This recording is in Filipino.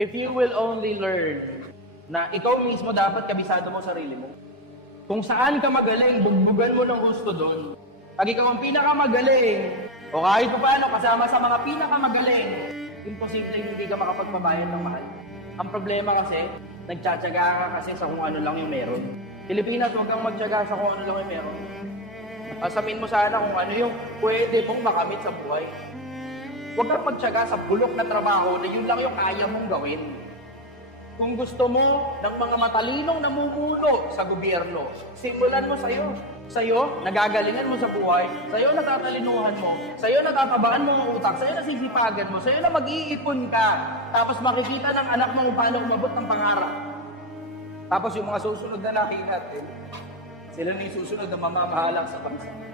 If you will only learn na ikaw mismo dapat kabisado mo sarili mo. Kung saan ka magaling, bugbugan mo ng gusto doon. Pag ikaw ang pinakamagaling, o kahit pa paano kasama sa mga pinakamagaling, imposible hindi ka makapagpabayan ng mahal. Ang problema kasi, nagtsatsaga ka kasi sa kung ano lang yung meron. Pilipinas, huwag kang magtsaga sa kung ano lang yung meron. Asamin mo sana kung ano yung pwede mong makamit sa buhay. Huwag kang magtsaga sa bulok na trabaho na yun lang yung kaya mong gawin. Kung gusto mo ng mga matalinong namumuno sa gobyerno, simulan mo sa'yo. Sa'yo, nagagalingan mo sa buhay. Sa'yo, natatalinuhan mo. Sa'yo, natatabaan mo ang utak. Sa'yo, nasisipagan mo. Sa'yo na mag-iipon ka. Tapos makikita ng anak mo kung paano umabot ng pangarap. Tapos yung mga susunod na laki natin, sila na yung susunod na mamamahalang sa bansa.